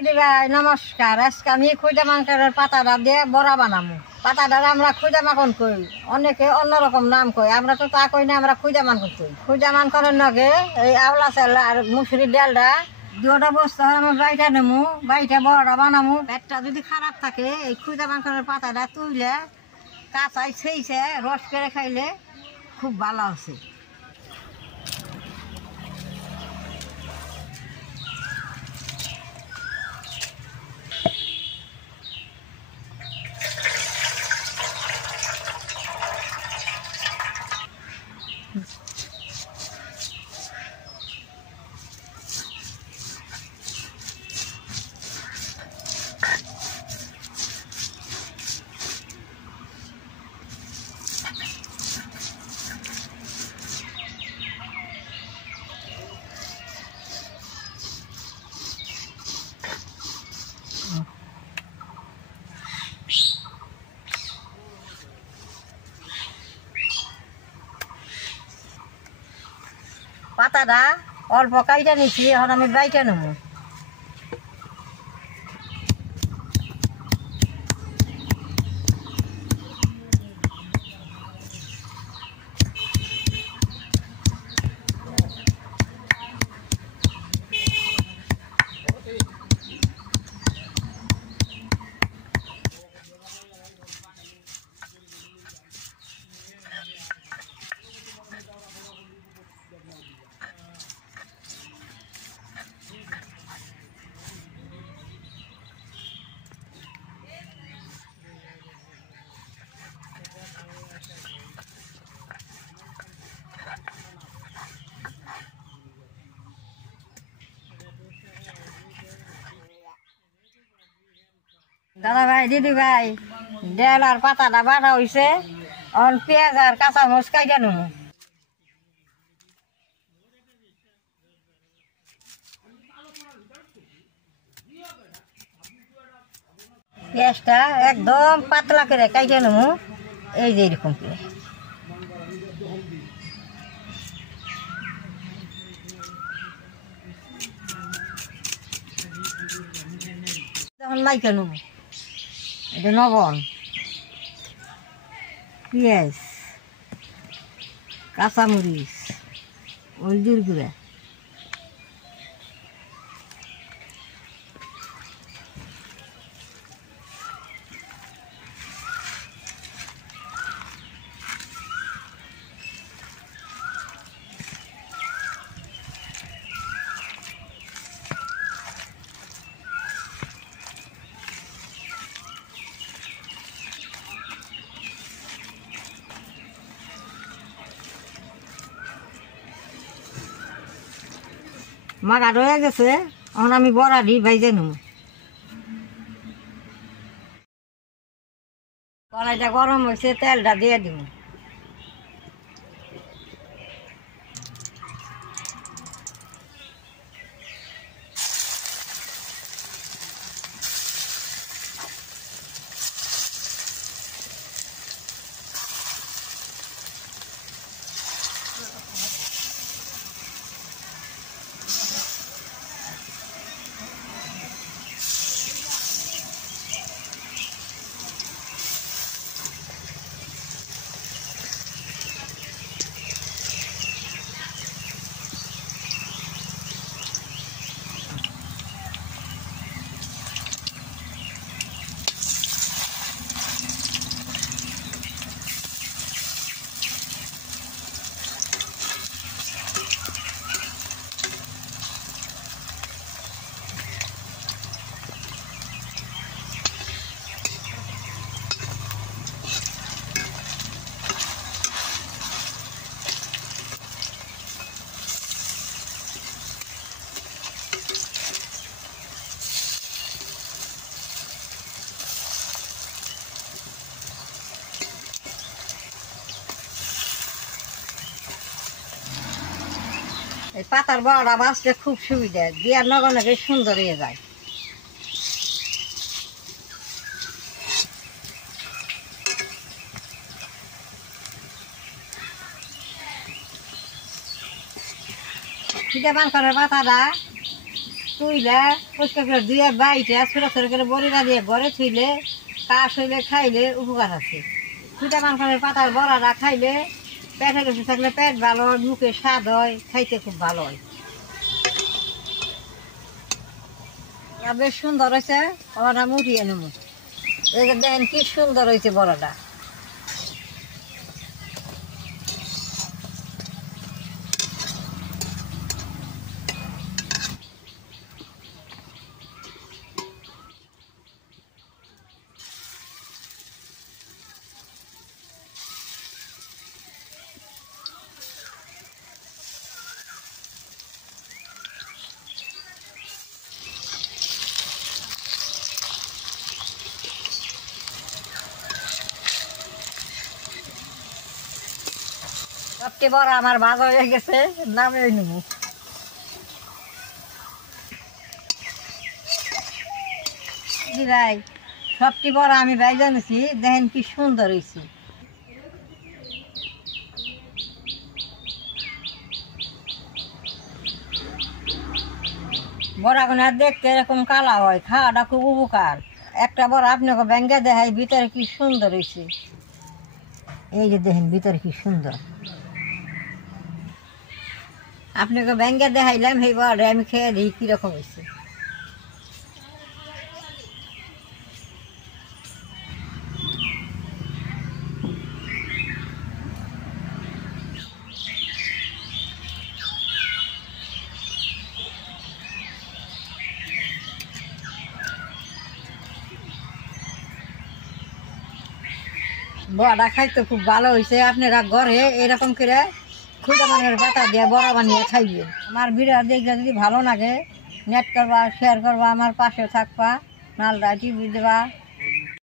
দিদি ভাই নমস্কার। আজকে আমি খুদা মাংসের পাতাটা দিয়ে বড়া বানাবো। পাতাটা আমরা খুদা মাখন কই, অনেকে অন্যরকম নাম কই, আমরা তো তা কই না, আমরা খুদা মাখন কই। খুদা মাংসের নগে এই আওলা চাল আর মুসুরির ডালটা দুটা বস্তা আমি বাইটা নেবো, বাইটা বড়াটা বানাবো। পেটটা যদি খারাপ থাকে এই খুদা মাংসের পাতাটা তুইলে কাঁচাই সেইছে রস করে খাইলে খুব ভালো আছে। পাতাটা অল্প কাইটা নিচ্ছি, এখন আমি বাইটা নেবো। দাদা ভাই দিদি ভাই ডাল আর পাতাটা বাটা হয়েছে, এখন পেঁয়াজ আর কাঁচা মরিচ কাইটা নেবো। পেঁয়াজটা একদম পাতলা করে কাইটা নেবো, এই যে এরকম করে। তখন লাইকা নেবো, এটা লবণ, পেঁয়াজ, কাঁচামরিচ, হলদির গুঁড়া, মাখা রয়ে গেছে। এখন আমি বড়া দিই ভাইজে নেবো। কড়াইটা গরম হয়েছে, তেলটা দিয়ে দিব। এই পাতার বড়া বাঁচতে খুব সুবিধা, দিয়ার নগে নগে সুন্দর হয়ে যায়। খুদা মাংসের পাতাটা তুইলে পরিষ্কার করে দুই বাইটা ছোট ছোট করে বড়িরা দিয়ে ঘরে থুইলে কাশ হইলে খাইলে উপকার আছে। খুঁজা মাংসের পাতার বড়াটা খাইলে পেটে বসে থাকলে পেট ভালো হয়, মুখে স্বাদ হয়, খাইতে খুব ভালো হয়। বেশ সুন্দর হয়েছে, বড়াটা মুঠিয়ে নেব। এই যে দেখেন কি সুন্দর হয়েছে বড়াটা। সবচেয়ে বড় আমার ভাজা হয়ে গেছে, নামে নেব। ভাই সবচেয়ে বড় আমি ভাইজা নিছি, দেখেন কি সুন্দর হয়েছে। বড়া গুলো দেখতে এরকম কালা হয়, খাওয়াটা খুব উপকার। একটা বড় আপনাকে ব্যাঙ্গে দেখাই ভিতরে কি সুন্দর হয়েছে। এই যে দেখেন ভিতরে কি সুন্দর। আপনাকে ব্যাঙ্গে দেখাইলাম, সেই বড়াটা আমি খেয়ে দিই কিরকম হয়েছে। বড়া খাইতে খুব ভালো হয়েছে। আপনারা ঘরে এরকম করে খুদা মানের পাতা দিয়ে বড়া বানিয়ে খাইবেন। আমার ভিডিও দেখলে যদি ভালো লাগে, নেট করবা, শেয়ার করবা, আমার পাশে থাকবা, নালটা টিভি দেবা।